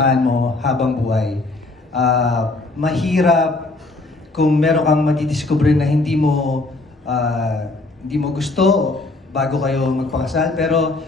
sasamahan mo habang buhay. Mahirap kung meron kang madidiscover na hindi mo gusto bago kayo magpakasal. Pero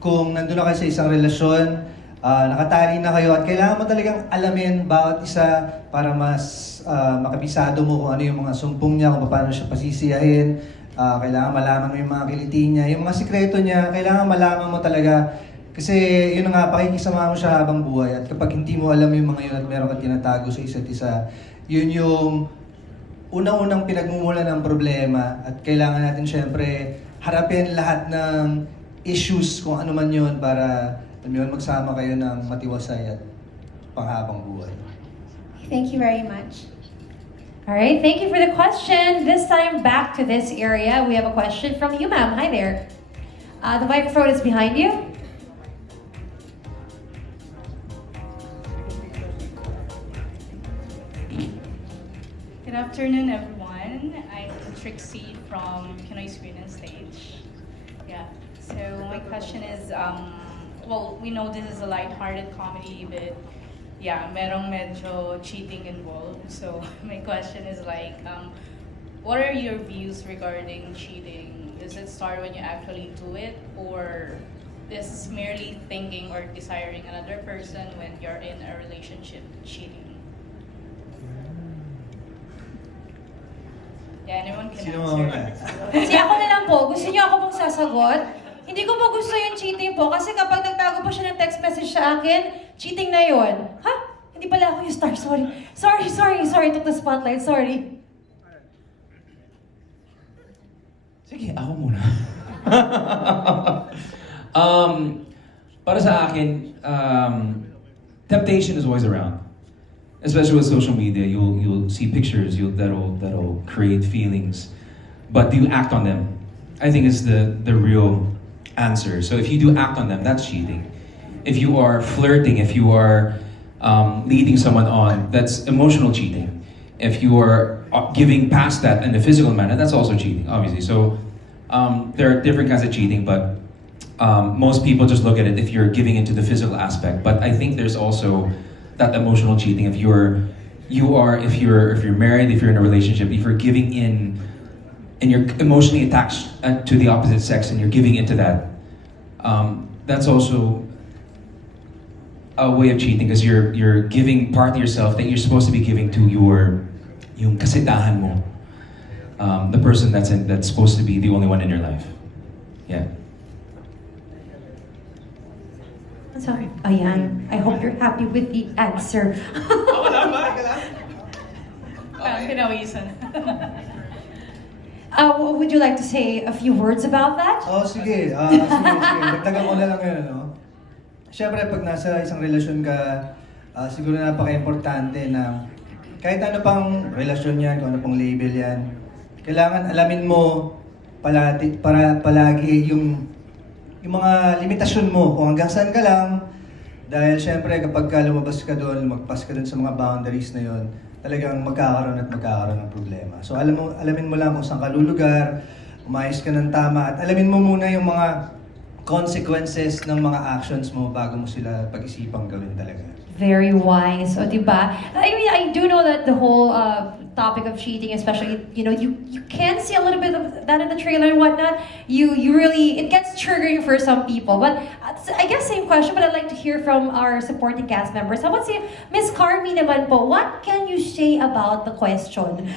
kung nandun na kayo sa isang relasyon, nakatali na kayo at kailangan mo talagang alamin bawat isa para mas makabisado mo kung ano yung mga sumpong niya, kung paano siya pasisiyahin. Kailangan malaman mo yung mga kiliti niya, yung mga sikreto niya, kailangan malaman mo talaga. Kasi yun nga, pakikisama mo siya habang buhay. At kapag hindi mo alam yung mga yun at meron kang tinatago sa isa't isa, yun yung unang-unang pinagmumula ng problema. At kailangan natin syempre harapin lahat ng issues kung ano man yun para magsama kayo ng matiwasay at panghabang buhay. Thank you very much. All right, thank you for the question. This time back to this area, we have a question from you, ma'am. Hi there. The microphone is behind you. Good afternoon, everyone. I'm Trixie from Pinoy Screen and Stage. Yeah, so my question is, well, we know this is a light-hearted comedy, but yeah, merong medyo cheating involved. So my question is like, what are your views regarding cheating? Does it start when you actually do it, or this is merely thinking or desiring another person when you're in a relationship cheating? Yeah, anyone can Sino answer. Si ako na lang po, gusto niyo ako pong sasagot? Hindi ko po gusto yung cheating po kasi kapag nagtago po siya ng text message sa akin, cheating na yon. Ha? Hindi pala ako yung star, sorry. Took the spotlight, sorry. Sige, ako muna. Para sa akin, temptation is always around. Especially with social media, you'll see pictures that'll create feelings, but do you act on them? I think is the real answer. So if you do act on them, that's cheating. If you are flirting, if you are leading someone on, that's emotional cheating. If you are giving past that in a physical manner, that's also cheating, obviously. So there are different kinds of cheating, but most people just look at it if you're giving into the physical aspect. But I think there's also that emotional cheating. If you're married, if you're in a relationship, if you're giving in and you're emotionally attached to the opposite sex and you're giving into that, that's also a way of cheating because you're giving part of yourself that you're supposed to be giving to yung kasitahan mo, the person that's supposed to be the only one in your life. Yeah. Sorry. Ayan. I hope you're happy with the answer. Pinawisan. Would you like to say a few words about that? Sige. Dagdagan ko na lang yun, ano? Siyempre, pag nasa isang relasyon ka, siguro napaka-importante na kahit ano pang relasyon yan, kung ano pang label yan, kailangan alamin mo palagi yung mga limitasyon mo, kung hanggang saan ka lang. Dahil siyempre, kapag lumabas ka doon, lumagpas ka doon sa mga boundaries na yon, talagang magkakaroon ng problema. So alamin mo lang kung saan ka lulugar, umayos ka ng tama, at alamin mo muna yung mga consequences ng mga actions mo bago mo sila pag-isipang gawin talaga. Very wise. O, diba? I mean, I do know that the whole topic of cheating, especially, you can see a little bit of that in the trailer and whatnot. You really, it gets triggering for some people. But I guess same question, but I'd like to hear from our supporting cast members. How about si Miss Carmi naman po? What can you say about the question?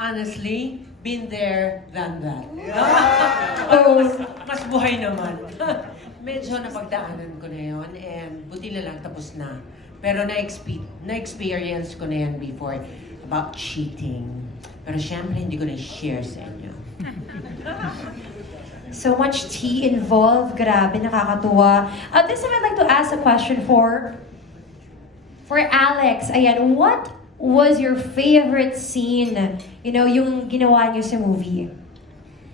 Honestly, been there, done that. Mas buhay naman. Medyo napagdaanan ko na yon and buti na lang tapos na. Pero na-experience ko na yan before about cheating. Pero syempre hindi ko na-share sa inyo. So much tea involved. Grabe, nakakatuwa. This time I'd like to ask a question for Alex. Ayan, what was your favorite scene? Yung ginawa niyo sa movie?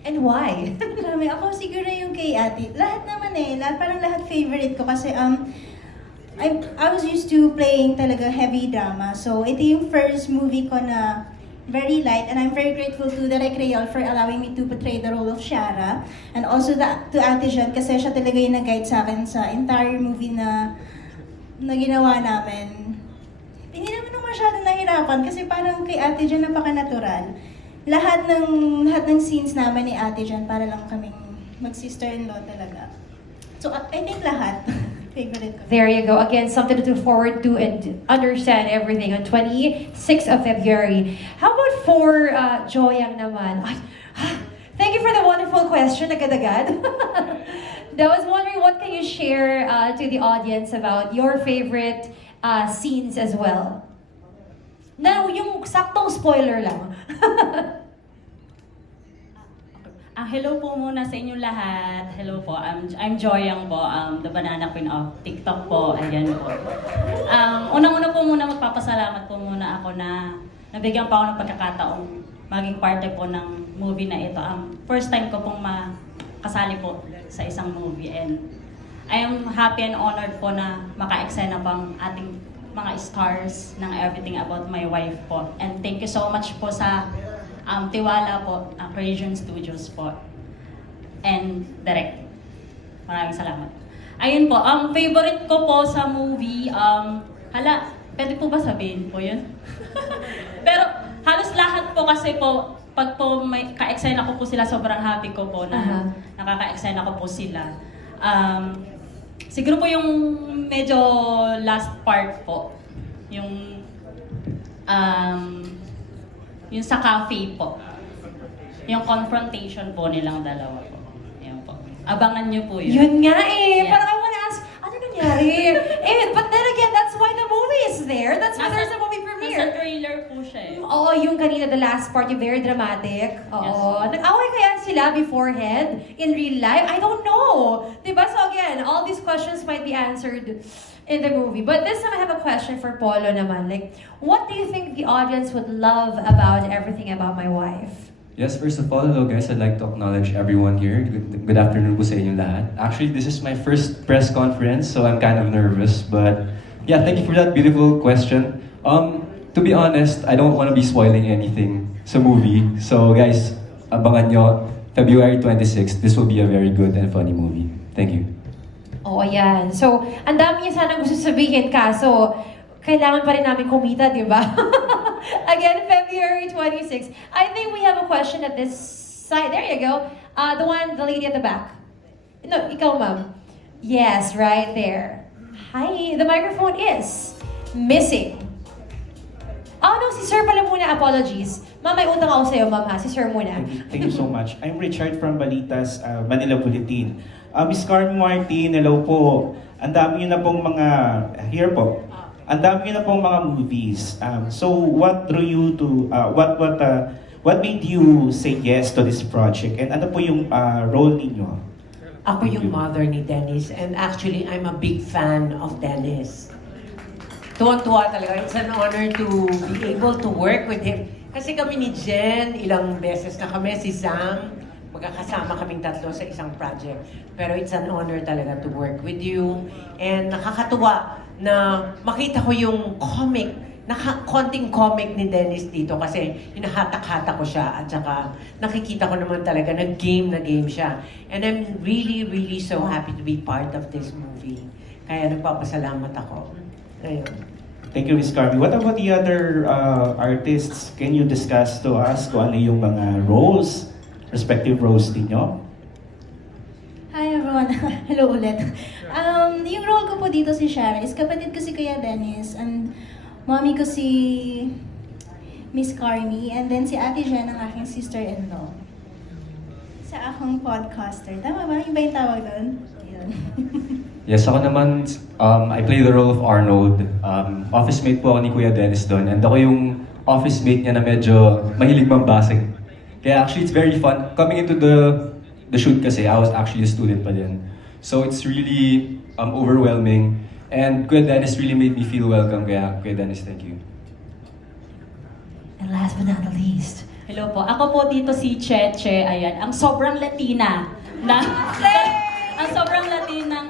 And why? Marami. Ako siguro yung kay ate. Lahat naman parang lahat favorite ko kasi I was used to playing talaga heavy drama. So ito yung first movie ko na very light, and I'm very grateful to Direk Real for allowing me to portray the role of Shara. And also to Ate Jean kasi siya talaga yung nag-guide sa akin sa entire movie na na ginawa namin, hindi naman nung masyadong nahirapan kasi parang kay Ate Jan napaka-natural. Lahat ng scenes namin ni Ate Jan para lang kaming mag-sister-in-law talaga. So I think lahat favorite ko. There you go. Again, something to look forward to and understand everything on 26th of February. How about for Joyang naman? Ay, thank you for the wonderful question, agad-agad. I was wondering, what can you share to the audience about your favorite scenes as well? Na yung saktong spoiler lang. Hello po muna sa inyong lahat. Hello po, I'm Joyang po, the Banana Queen of TikTok po. Ayan po. Unang-una po muna magpapasalamat po muna ako na nabigyan pa ako ng pagkakataong maging parte po ng movie na ito. First time ko pong makasali po sa isang movie, and I am happy and honored po na maka-eksena pang ating mga stars ng Everything About My Wife po. And thank you so much po sa tiwala po, Creation Studios po, and Direct. Maraming salamat. Ayun po, favorite ko po sa movie, pwede po ba sabihin po yun? Pero halos lahat po kasi po, pag po may ka-eksena ko po sila, sobrang happy ko po na nakaka-eksena ko po sila. Siguro po yung medyo last part po, yung sa cafe po. Yung confrontation po nilang dalawa po. Ayan po. Abangan niyo po yun. Yun nga eh. Yeah. Parang I wanna ask, ano nangyari? But then again, that's why the movie is there. That's why there's a movie Nasa premiere. trailer po siya eh. Oo, yung kanina, the last part, yung very dramatic. Oo. Nag-away kaya sila beforehand in real life? I don't know. Diba? So again, all these questions might be answered in the movie. But this time I have a question for Polo naman. Like, what do you think the audience would love about Everything About My Wife? Yes, first of all, hello guys. I'd like to acknowledge everyone here. Good afternoon po sa inyong lahat. Actually, this is my first press conference, so I'm kind of nervous. But yeah, thank you for that beautiful question. To be honest, I don't want to be spoiling anything sa movie. So guys, abangan nyo, February 26th, this will be a very good and funny movie. Thank you. Oo, yan. So, ang dami niya sanang gusto sabihin, kaso kailangan pa rin namin kumita, di ba? Again, February 26. I think we have a question at this side. There you go. The lady at the back. No, ikaw, ma'am. Yes, right there. Hi, the microphone is missing. Oh no, si Sir pala muna, apologies. Ma'am, may utang ako sa'yo, ma'am ha. Si Sir muna. Thank you so much. I'm Richard from Balitas, Manila Bulletin. Miss Carmen Martin, hello po. Ang dami nyo na pong mga, here po. Ang dami nyo na pong mga movies. So what drew you to, what made you say yes to this project? And ano po yung role ninyo? Ako yung mother ni Dennis, and actually, I'm a big fan of Dennis. Tuwan-tuwa talaga. It's an honor to be able to work with him. Kasi kami ni Jen, ilang beses na kami, si Zang, magkakasama kaming tatlo sa isang project. Pero it's an honor talaga to work with you. And nakakatuwa na makita ko yung comic, konting comic ni Dennis dito kasi hinahatak-hatak ko siya at saka nakikita ko naman talaga na game siya. And I'm really, really so happy to be part of this movie. Kaya nagpapasalamat ako. Ayun. Thank you, Miss Carmen. What about the other artists? Can you discuss to us kung ano yung mga roles, respective roles ninyo? Hi everyone. Hello ulit. Yung role ko po dito si Sharon is kapatid ko si Kuya Dennis, and mommy ko si Miss Carmi, and then si Ate Jen ang aking sister-in-law. Sa akong podcaster. Tama ba? Yung ba yung tawag doon? Yun. Yes, ako naman, I play the role of Arnold. Office mate po ako ni Kuya Dennis doon. And ako yung office mate niya na medyo mahilig mambasag. Kaya actually, it's very fun. Coming into the shoot kasi, I was actually a student pa din. So it's really overwhelming. And Kuya Dennis really made me feel welcome. Kaya Kuya Dennis, thank you. And last but not the least, Hello po. Ako po dito si Cheche. Ayan. Ang sobrang Latina na... ang sobrang Latinang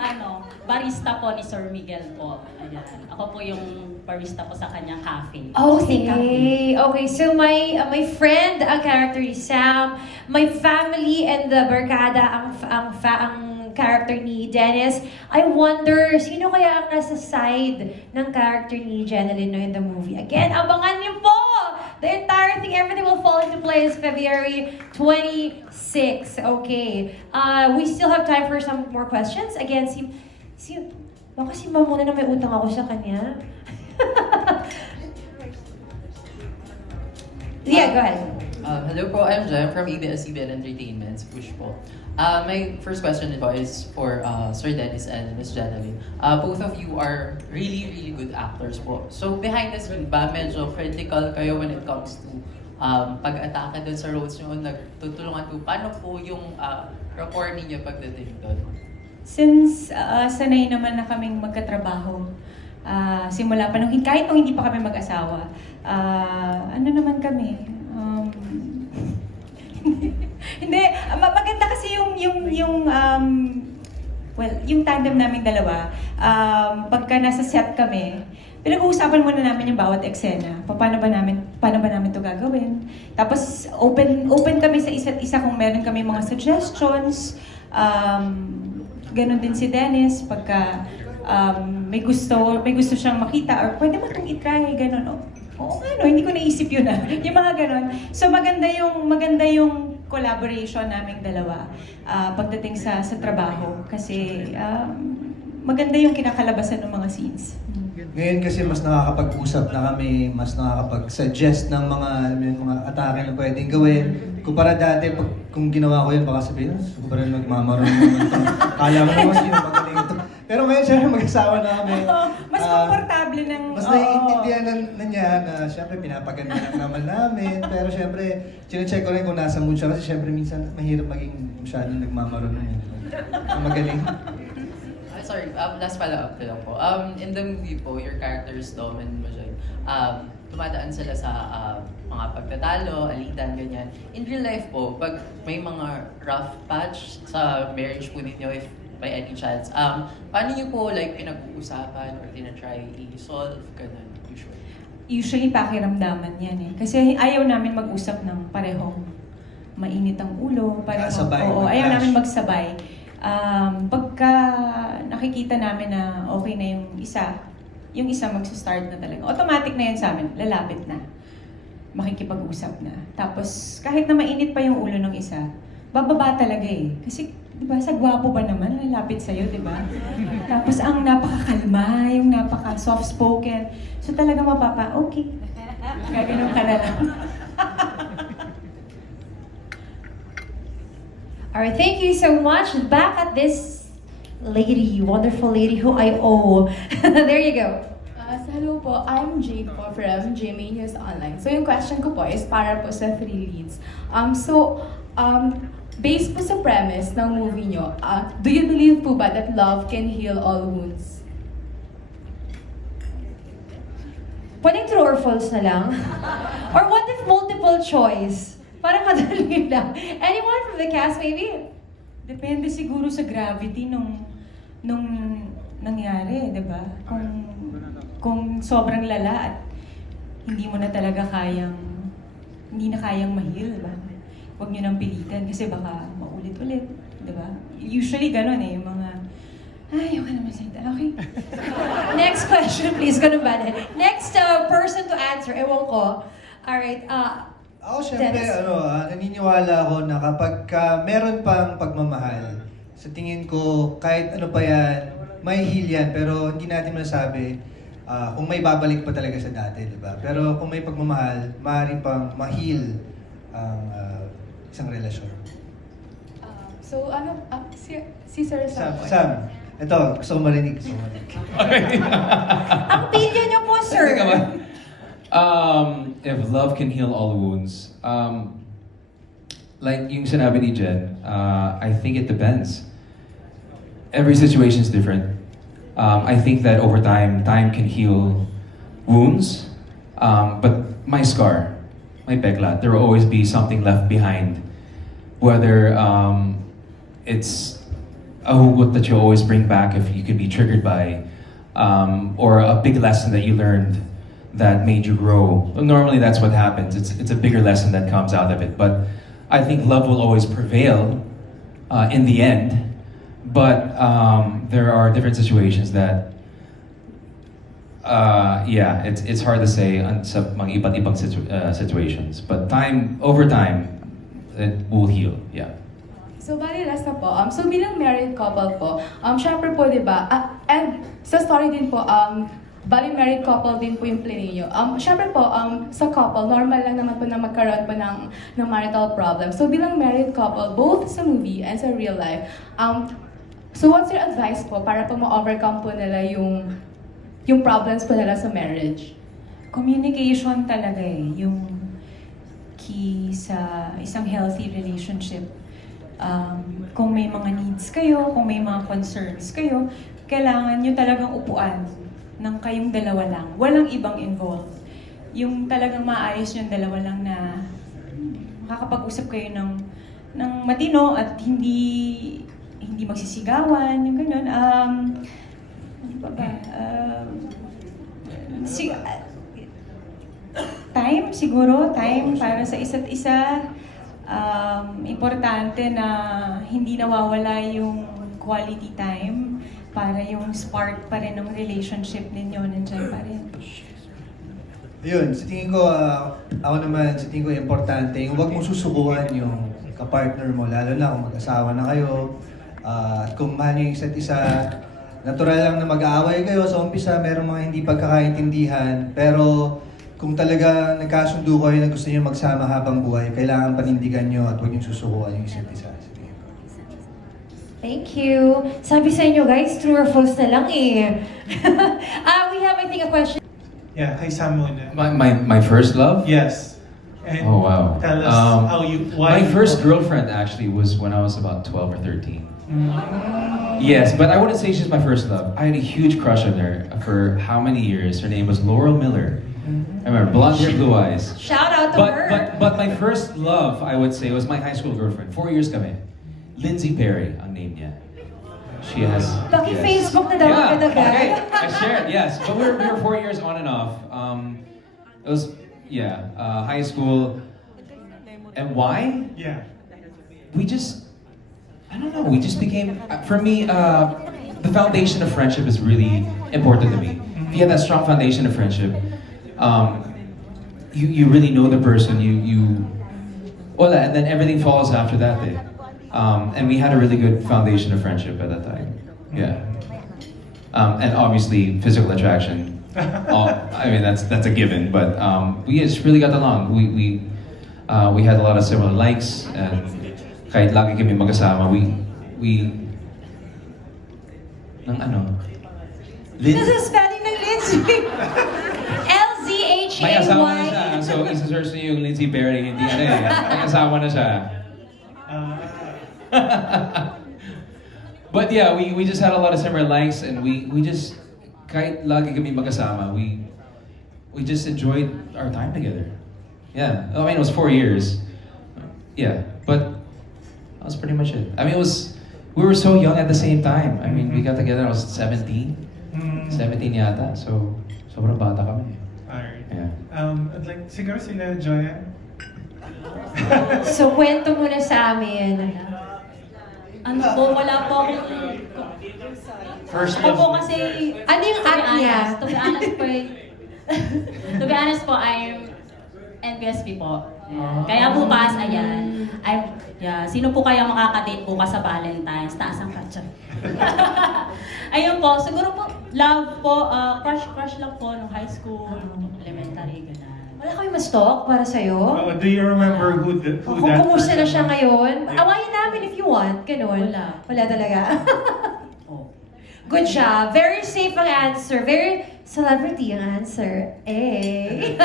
barista po ni Sir Miguel po. Ayan. Ako po yung barista po sa kanyang cafe. okay. Okay, so my friend, ang character ni Sam, my family and the barkada, ang character ni Dennis. I wonder, sino kaya ang nasa side ng character ni Jeneline in the movie? Again, abangan niyo po! The entire thing, everything will fall into place February 26. Okay. We still have time for some more questions. Again, baka si Ma'am muna na may utang ako sa kanya. Yeah, go ahead. Hello po, I'm Jem from ABS-CBN Entertainment, Push po. My first question po is for Sir Dennis and Miss Jeneline. Both of you are really, really good actors po. So behind the scene ba, medyo critical kayo when it comes to pag-atake dun sa roles nyo? Nagtutulungan po, paano po yung rapport ninyo pagdating doon? Since sanay naman na kaming magkatrabaho, simula pa nung, kahit nung hindi pa kami mag-asawa, ano naman kami, hindi, maganda kasi yung tandem naming dalawa, pagka nasa set kami, pinag-uusapan muna namin yung bawat eksena. Paano ba namin to gagawin? Tapos open kami sa isa't isa kung meron kami mga suggestions. Ganon din si Dennis pagka may gusto siyang makita or pwede mo itong itry, ganon. Oo nga, no, hindi ko naisip yun yung mga ganon. So maganda yung collaboration naming dalawa pagdating sa trabaho kasi maganda yung kinakalabasan ng mga scenes. Ngayon kasi mas nakakapag-usap na kami, mas nakakapag-suggest ng mga atake na pwedeng gawin. Kumpara dati, kung ginawa ko yun, baka sabihin, kumpara nagmamaroon naman ito. Kala mo naman sino magaling ito. Pero ngayon, syempre, mag-asawa na kami. Mas komportable ng... Mas naiintindihan na niya na syempre pinapaganda lang naman namin. Pero syempre, chinecheck ko rin kung nasa mood siya kasi syempre minsan mahirap maging masyadong nagmamaroon naman. Magaling. Sorry, last follow-up ko lang po. In the movie po, your characters, Dom and Majoy, tumadaan sila sa mga pagtatalo, alitan, ganyan. In real life po, pag may mga rough patch sa marriage po ninyo, if by any chance, paano niyo po like pinag-uusapan or tinatry i-solve, ganun, usually? Usually, pakiramdaman yan eh. Kasi ayaw namin mag-usap ng parehong mainit ang ulo, parehong... Oo, ayaw namin magsabay. Pagka nakikita namin na okay na yung isa magsa-start na talaga. Automatic na yan sa amin, lalapit na. Makikipag-usap na. Tapos kahit na mainit pa yung ulo ng isa, bababa talaga eh. Kasi, di ba, sa gwapo ba naman, lalapit sa'yo, di ba? Tapos ang napakakalma, yung napaka-soft-spoken. So talaga okay. Gaganon ka na lang. Alright, thank you so much. Back at this lady, wonderful lady who I owe. There you go. Hello po, I'm Jade po from GMA News Online. So yung question ko po is para po sa 3 leads. Based po sa premise ng movie nyo, do you believe po ba that love can heal all wounds? Pwedeng true or false na lang? Or what if multiple choice? Para madali lang. Anyone from the cast maybe? Depende siguro sa gravity nung nangyari, di ba? Kung sobrang lala at hindi mo na talaga hindi na kayang mahil, di ba? Huwag nyo nang pilitan kasi baka maulit-ulit, di ba? Usually ganun eh, yung mga, ay, okay naman salita. Okay. Next question, please. Ganun ba? Next person to answer. Ewan ko. Alright, Ako syempre, Dennis. naniniwala ako na kapag meron pang pagmamahal, sa tingin ko, kahit ano pa yan, may heal yan, pero hindi natin masasabi kung may babalik pa talaga sa dati, di ba? Pero kung may pagmamahal, maaaring pang ma-heal ang isang relasyon. Si Sir Sam po. Sam, ito, gusto ko marinig. Ang pilyo niyo po, sir. Teka ba? If love can heal all wounds, like yung sinabi ni Jen, I think it depends. Every situation is different. I think that over time can heal wounds, but my scar, my peklat, there will always be something left behind. Whether it's a hugot that you always bring back if you could be triggered by, or a big lesson that you learned that made you grow. Well, normally that's what happens. It's a bigger lesson that comes out of it. But I think love will always prevail in the end. But there are different situations that, yeah, it's hard to say sa mga iba't ibang situations. But over time, it will heal. Yeah. So, bali last na po. So, bilang married couple po, syempre po, di ba, and sa story din po, bali married couple din po yung play niyo. Syempre po, sa couple, normal lang naman po na magkaroon po ng marital problem. So, bilang married couple, both sa movie and sa real life, so what's your advice po para po ma-overcome po nila yung problems po nila sa marriage? Communication talaga yung key sa isang healthy relationship. Kung may mga needs kayo, kung may mga concerns kayo, kailangan nyo talagang upuan ng kayong dalawa lang. Walang ibang involved. Yung talagang maayos yung dalawa lang na makakapag-usap kayo ng matino at hindi magsisigawan, yung gano'n. Ano ba ba? Time siguro, time para sa isa't isa. Importante na hindi nawawala yung quality time para yung spark pa rin ng relationship ninyo nandiyan pa rin. Yun, sa tingin ko, ako naman, sa tingin ko importante, yung huwag mong susubukan yung kapartner mo, lalo na kung mag-asawa na kayo, at kung mahal niyo yung isa't isa, natural lang na mag-aaway kayo sa umpisa, merong mga hindi pagkakaintindihan, pero kung talaga nagkasundo kayo na gusto niyo magsama habang buhay, kailangan panindigan niyo at huwag niyo susubukan yung isa't isa. Thank you. Sabi sa inyo guys, true or false na lang eh. We have, I think, a question. Yeah, kay Sam muna. My first love? Yes. And Oh wow. Tell us why. My first girlfriend actually was when I was about 12 or 13. Yes, but I wouldn't say she's my first love. I had a huge crush on her for how many years? Her name was Laurel Miller. I remember, blonde hair, blue eyes. Shout out to her. But my first love, I would say, was my high school girlfriend. 4 years kami. Lindsay Perry, ang name niya. She has. Facebook na daw agad-agad. Okay, I shared, yes. But we were 4 years on and off. It was, high school. And why? Yeah. We just, I don't know, we just became, for me, the foundation of friendship is really important to me. If you have that strong foundation of friendship, you really know the person, and then everything follows after that day. And we had a really good foundation of friendship at that time. Yeah. And obviously physical attraction. I mean that's a given, but we just really got along. We had a lot of similar likes, and kahit lagi kami magkasama, we ng ano? This is spelling ng Lindsay. May asawa na L-Z-H-A-Y. siya, so isa-search niyo yung Lindsay Perry, hindi may asawa na siya. But yeah, we just had a lot of similar likes, and we just, kahit lagi kami magkasama, we just enjoyed our time together. Yeah, I mean it was 4 years. Yeah, but that was pretty much it. I mean we were so young at the same time. I mean we got together, I was 17. 17 yata, so sobrang bata kami. Alright. Yeah. I'd like, siguro sila Joanne. So, kwento mo na sa amin. Ano po, wala po akong... First Ako po love. kasi... Ano yung at niya? To be honest po, to be honest po, I'm NBSP po. Kaya bukas, ayan. Sino po kaya makakadate bukas sa Valentine's? Taas ang katsa. Ayun po, siguro po, love po, crush lang po nung high school, elementary, gano'n. Wala kayong ma-stalk para sa'yo? Do you remember who Kung that kumusta na person siya was? ngayon, awayin namin if you want. Ganun. Wala. Wala talaga. Good job. Very safe ang answer. Very celebrity ang answer. Eh.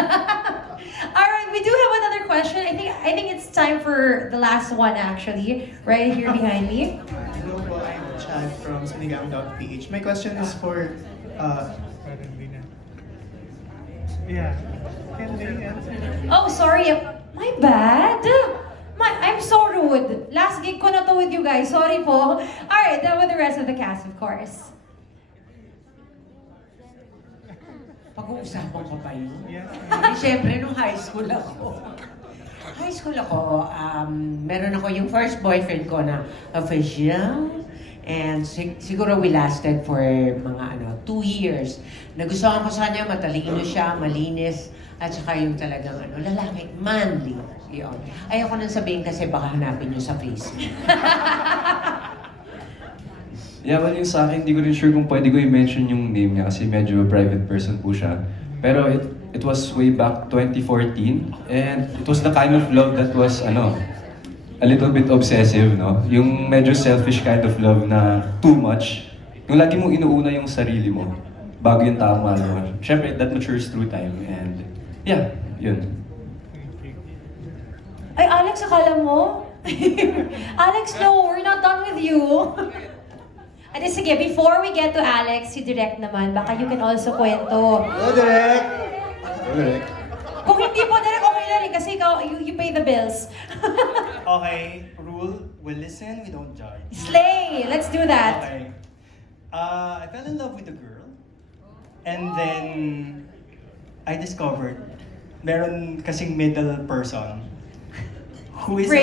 Alright, we do have another question. I think it's time for the last one actually. Right here behind me. Hello po, I'm Chad from Sinigang.ph. My question is for, Yeah. Can they answer? Oh, sorry. My bad. I'm so rude. Last gig ko na to with you guys. Sorry po. Alright, then with the rest of the cast, of course. Pag-uusapan ko pa yun? Yes. Siyempre, nung high school ako. Meron ako yung first boyfriend ko na official. And siguro we lasted for mga 2 years. Nagustuhan ko sa kanya, matalino siya, malinis, at saka yung talagang lalaki, manly. Yun. Ayoko nang sabihin kasi baka hanapin niyo sa Facebook. Yeah, well, yung sa akin, hindi ko rin sure kung pwede ko i-mention yung name niya kasi medyo private person po siya. Pero it was way back 2014 and it was the kind of love that was, a little bit obsessive, no? Yung medyo selfish kind of love na too much. Yung lagi mong inuuna yung sarili mo bago yung taong mahal mo. Siyempre, that matures through time and yeah, yun. Ay, Alex, akala mo? Alex, no, we're not done with you. Ate, sige, before we get to Alex, si Direk naman, baka you can also kwento. Hello, Direk! Direk. Kung hindi po, Direk, okay na rin kasi ikaw, you pay the bills. Okay, rule, we listen, we don't judge. Slay! Let's do that. Okay. I fell in love with a girl. And then, I discovered, meron kasing middle person who is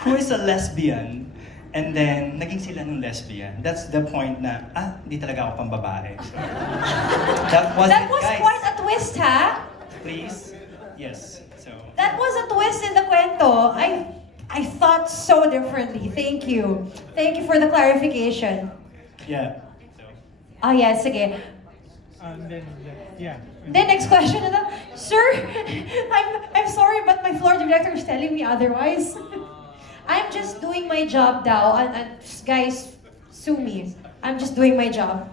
who is a lesbian. And then, naging sila ng lesbian. That's the point na, hindi talaga ako pambabae. That was That it, was guys. quite a twist, ha? Please? Yes. So, That was a twist in the kwento. I thought so differently. Thank you. Thank you for the clarification. yeah. So, Yeah, sige. Then, yeah. Then next question na Sir, I'm sorry but my floor director is telling me otherwise. I'm just doing my job daw. And guys, sue me. I'm just doing my job.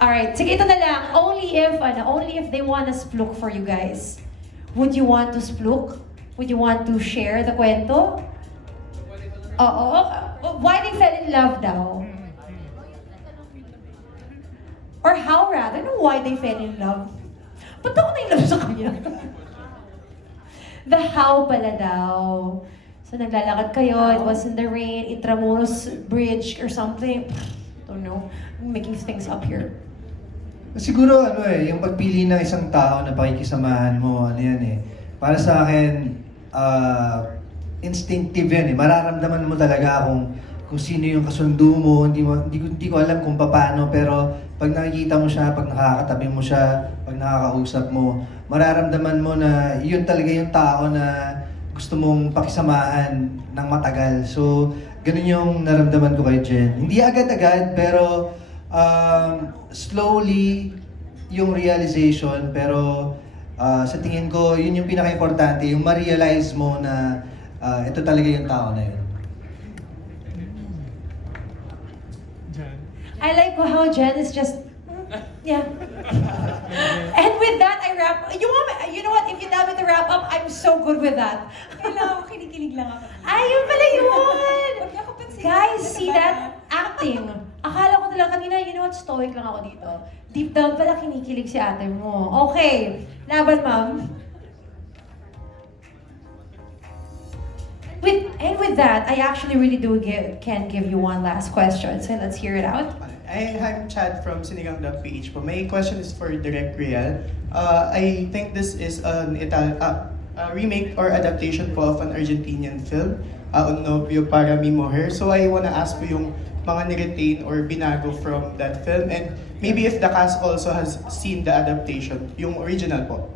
Alright, sige, ito na lang. Only if they want to splook for you guys. Would you want to splook? Would you want to share the kwento? Oo. Why they fell in love daw? Or how rather? Ano why they fell in love? Ba't ako na-in-love sa kanya? The how pala daw. So naglalakad kayo, it was in the rain, Intramuros Bridge or something. Don't know. I'm making things up here. Siguro yung pagpili ng isang tao na pakikisamahan mo, para sa akin, instinctive yan Mararamdaman mo talaga kung sino yung kasundo mo, hindi ko alam kung paano, pero pag nakikita mo siya, pag nakakatabi mo siya, pag nakakausap mo, mararamdaman mo na yun talaga yung tao na gusto mong pakisamahan ng matagal. So, ganun yung naramdaman ko kay Jen. Hindi agad-agad, pero slowly yung realization, pero sa tingin ko, yun yung pinaka-importante, yung ma-realize mo na ito talaga yung tao na yun. Jan. I like how Jen is just, yeah. And with that, I wrap. You know what? If you tell me to wrap up, I'm so good with that. Kailangan ko, kinikilig lang ako. Ayun pala yun! Huwag niyo ako pansinin. Guys, see that? Acting. Akala ko na lang kanina, you know what? Stoic lang ako dito. Deep down pala kinikilig si ate mo. Okay. Laban, ma'am. With that, I actually really can give you one last question. So let's hear it out. I'm Chad from Sinigang.ph. My question is for Direk Riel. I think this is a remake or adaptation po of an Argentinian film, Un Novio para Mi Mujer. So I wanna ask po yung mga ni-retain or binago from that film, and maybe if the cast also has seen the adaptation, yung original po.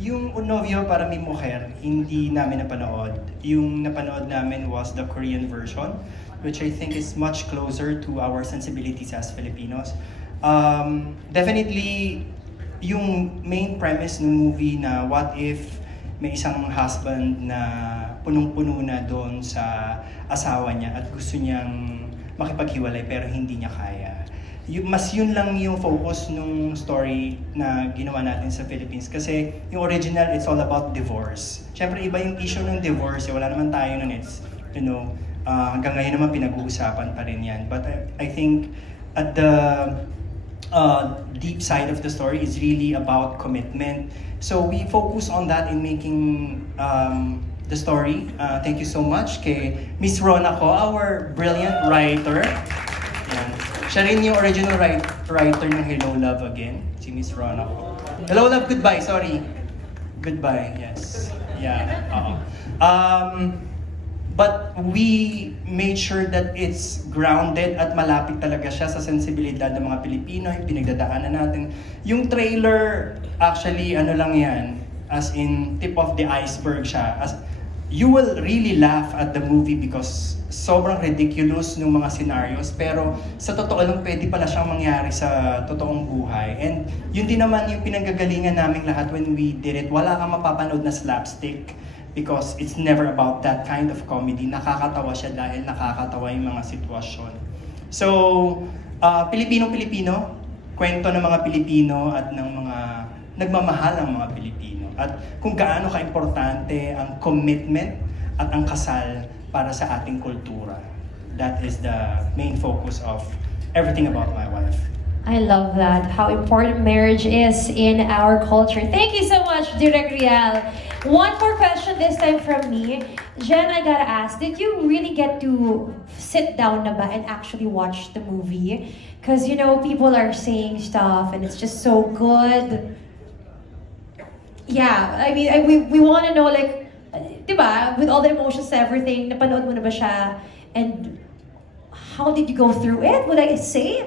Yung Un Novio para Mi Mujer, hindi namin napanood. Yung napanood namin was the Korean version, which I think is much closer to our sensibilities as Filipinos. Definitely, yung main premise ng movie na what if may isang husband na punong-puno na doon sa asawa niya at gusto niyang makipaghiwalay pero hindi niya kaya. Mas yun lang yung focus nung story na ginawa natin sa Philippines. Kasi yung original, it's all about divorce. Siyempre, iba yung issue ng divorce. Wala naman tayo nun. It's, hanggang ngayon naman pinag-uusapan pa rin yan. But I think at the deep side of the story is really about commitment. So we focus on that in making the story. Thank you so much kay Miss Rona ko, our brilliant writer. Yan. Siya rin yung original writer ng Hello Love Again, si Miss Rona ko. Hello Love, goodbye, sorry. Goodbye, yes. Yeah, But we made sure that it's grounded at malapit talaga siya sa sensibilidad ng mga Pilipino, yung pinagdadaanan natin. Yung trailer, actually, ano lang yan, as in tip of the iceberg siya. You will really laugh at the movie because sobrang ridiculous ng mga scenarios, pero sa totoo lang pwede pala siyang mangyari sa totoong buhay. And yun din naman yung pinanggagalingan namin lahat when we did it. Wala kang mapapanood na slapstick because it's never about that kind of comedy. Nakakatawa siya dahil nakakatawa yung mga sitwasyon. So, Pilipino-Pilipino, kwento ng mga Pilipino at ng mga nagmamahal ng mga Pilipino. At kung gaano ka-importante ang commitment at ang kasal para sa ating kultura. That is the main focus of everything about my wife. I love that, how important marriage is in our culture. Thank you so much, Direk Rial. One more question this time from me. Jen, I gotta ask, did you really get to sit down na ba and actually watch the movie? Because, you know, people are saying stuff and it's just so good. Yeah, I mean, we want to know, like, diba, with all the emotions and everything, napanood mo na ba siya? And how did you go through it? Would I say?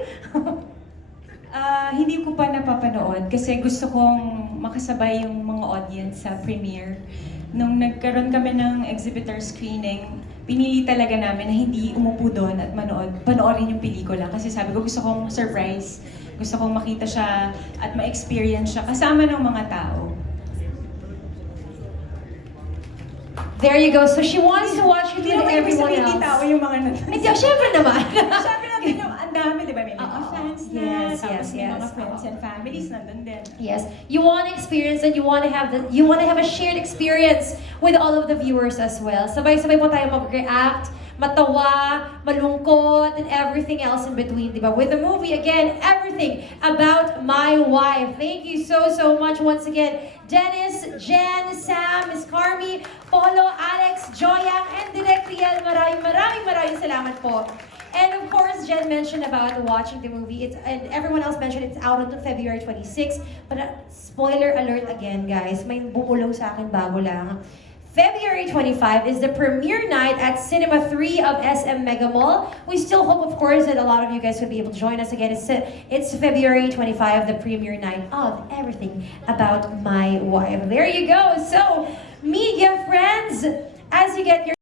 Hindi ko pa napapanood kasi gusto kong makasabay yung mga audience sa premiere. Nung nagkaroon kami ng exhibitor screening, pinili talaga namin na hindi umupo doon at panoorin yung pelikula. Kasi sabi ko, gusto kong surprise. Gusto kong makita siya at ma-experience siya kasama ng mga tao. There you go. So she wants to watch it with everyone Hindi tao else. yung mga nandun. Hindi, syempre naman. Syempre natin yung ang dami, di ba? May mga fans na, Yes, tapos may yes, mga yes. friends and families nandun din. Yes, you want to experience and you want to have a shared experience with all of the viewers as well. Sabay-sabay po tayo mag-react, matawa, malungkot, and everything else in between, di ba? With the movie, again, everything about my wife. Thank you so much once again, Dennis, Jen, Sam, Miss Carmi, Polo, Alex, Joyang, and Direk Riel. Maraming salamat po. And of course, Jen mentioned about watching the movie. And everyone else mentioned it's out until February 26. But spoiler alert again, guys. May bumulong sa akin bago lang. February 25 is the premiere night at Cinema 3 of SM Mega Mall. We still hope, of course, that a lot of you guys will be able to join us again. It's February 25, the premiere night of Everything About My Wife. There you go. So, media friends, as you get your